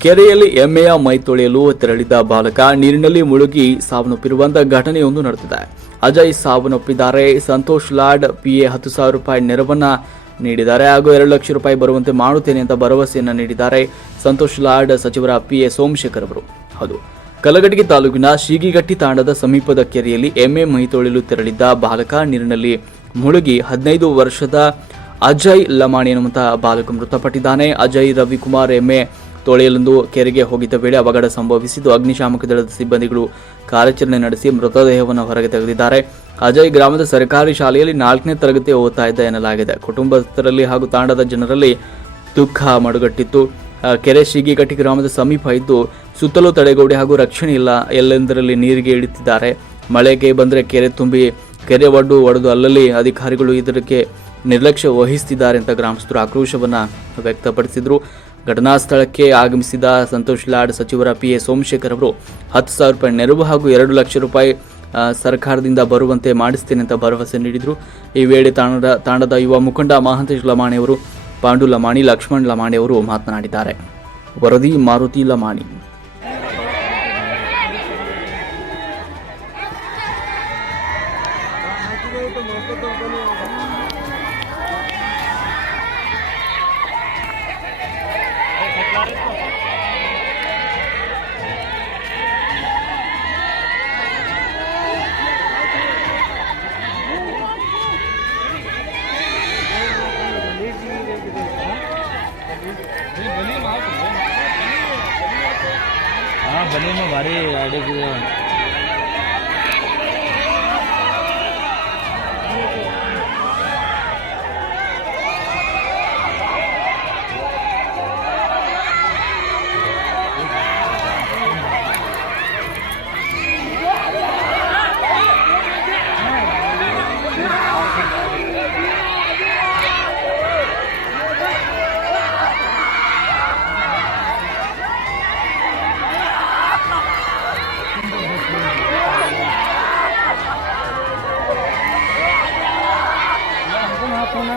ಕೆರೆಯಲ್ಲಿ ಎಮ್ಮೆಯ ಮೈ ತೊಳೆಯಲು ತೆರಳಿದ್ದ ಬಾಲಕ ನೀರಿನಲ್ಲಿ ಮುಳುಗಿ ಸಾವನ್ನಪ್ಪಿರುವಂತಹ ಘಟನೆಯೊಂದು ನಡೆದಿದೆ. ಅಜಯ್ ಸಾವನ್ನಪ್ಪಿದ್ದಾರೆ. ಸಂತೋಷ್ ಲಾಡ್ ಪಿಎ ಹತ್ತು ಸಾವಿರ ರೂಪಾಯಿ ನೆರವನ್ನ ನೀಡಿದ್ದಾರೆ. ಹಾಗೂ ಎರಡು ಲಕ್ಷ ರೂಪಾಯಿ ಬರುವಂತೆ ಮಾಡುತ್ತೇನೆ ಅಂತ ಭರವಸೆಯನ್ನ ನೀಡಿದ್ದಾರೆ ಸಂತೋಷ್ ಲಾಡ್ ಸಚಿವರ ಪಿಎ ಸೋಮಶೇಖರ್ ಅವರು. ಹೌದು. ಕಲಗಟಗಿ ತಾಲೂಕಿನ ಶೀಗಿಗಟ್ಟಿ ತಾಂಡದ ಸಮೀಪದ ಕೆರೆಯಲ್ಲಿ ಎಮ್ಮೆ ಮೈ ತೊಳೆಯಲು ತೆರಳಿದ್ದ ಬಾಲಕ ನೀರಿನಲ್ಲಿ ಮುಳುಗಿ ಹದಿನೈದು ವರ್ಷದ ಅಜಯ್ ಲಮಾಣಿ ಎನ್ನುವಂತಹ ಬಾಲಕ ಮೃತಪಟ್ಟಿದ್ದಾನೆ. ಅಜಯ್ ರವಿಕುಮಾರ್ ಎಮ್ಮೆ ತೊಳೆಯಲೆಂದು ಕೆರೆಗೆ ಹೋಗಿದ್ದ ವೇಳೆ ಅವಘಡ ಸಂಭವಿಸಿದ್ದು ಅಗ್ನಿಶಾಮಕ ದಳದ ಸಿಬ್ಬಂದಿಗಳು ಕಾರ್ಯಾಚರಣೆ ನಡೆಸಿ ಮೃತದೇಹವನ್ನು ಹೊರಗೆ ತೆಗೆದಿದ್ದಾರೆ. ಅಜಯ್ ಗ್ರಾಮದ ಸರ್ಕಾರಿ ಶಾಲೆಯಲ್ಲಿ ನಾಲ್ಕನೇ ತರಗತಿ ಓದ್ತಾ ಇದ್ದ ಎನ್ನಲಾಗಿದೆ. ಕುಟುಂಬಸ್ಥರಲ್ಲಿ ಹಾಗೂ ತಾಂಡದ ಜನರಲ್ಲಿ ದುಃಖ ಮಡುಗಟ್ಟಿತ್ತು. ಕೆರೆ ಶಿಗಿಗಟ್ಟಿ ಗ್ರಾಮದ ಸಮೀಪ ಇದ್ದು ಸುತ್ತಲೂ ತಡೆಗೋಡೆ ಹಾಗೂ ರಕ್ಷಣೆ ಇಲ್ಲ. ಎಲ್ಲೆಂದರಲ್ಲಿ ನೀರಿಗೆ ಇಡುತ್ತಿದ್ದಾರೆ ಮಳೆಗೆ ಬಂದರೆ ಕೆರೆ ತುಂಬಿ ಕೆರೆ ಒಡ್ಡು ಒಡೆದು ಅಲ್ಲಲ್ಲಿ ಅಧಿಕಾರಿಗಳು ಇದಕ್ಕೆ ನಿರ್ಲಕ್ಷ್ಯ ವಹಿಸುತ್ತಿದ್ದಾರೆ ಅಂತ ಗ್ರಾಮಸ್ಥರು ಆಕ್ರೋಶವನ್ನು ವ್ಯಕ್ತಪಡಿಸಿದ್ರು. ಘಟನಾ ಸ್ಥಳಕ್ಕೆ ಆಗಮಿಸಿದ ಸಂತೋಷ್ ಲಾಡ್ ಸಚಿವರ ಪಿ ಎ ಸೋಮಶೇಖರ್ ಅವರು ಹತ್ತು ಸಾವಿರ ರೂಪಾಯಿ ನೆರವು ಹಾಗೂ ಎರಡು ಲಕ್ಷ ರೂಪಾಯಿ ಸರ್ಕಾರದಿಂದ ಬರುವಂತೆ ಮಾಡಿಸ್ತೇನೆ ಅಂತ ಭರವಸೆ ನೀಡಿದರು. ಈ ವೇಳೆ ತಾಂಡದ ತಾಂಡದ ಯುವ ಮುಖಂಡ ಮಹಾಂತೇಶ್ ಲಮಾಣಿ ಅವರು, ಪಾಂಡು ಲಮಾಣಿ, ಲಕ್ಷ್ಮಣ್ ಲಮಾಣಿ ಅವರು ಮಾತನಾಡಿದ್ದಾರೆ. ವರದಿ ಮಾರುತಿ ಲಮಾಣಿ. ஆனால் வெளியே வரே அடிக்குது.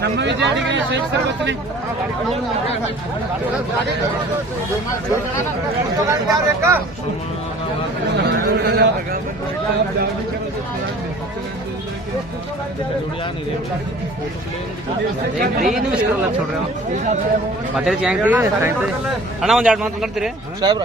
ನಮ್ಮ ವಿಜಯನಿಗೆ ಶ್ರೇಷ್ಠ ಗೊತ್ತಿಲ್ಲ ಅಣ್ಣ ಒಂದ್ ಎರಡು ಮಾತು ಮಾತಾಡ್ತೀರಿ? ಸಾಹೇಬ್ರ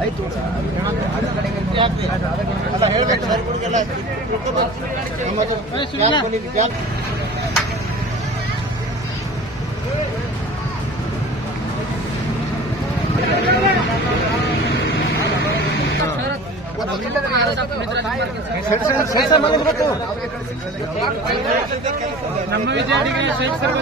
ಆಯ್ತು ಹೇಳ್ಬೇಕು ನಮ್ಮ ವಿಜಯನಿಗೆ ಶೇಖ್ ಸರ್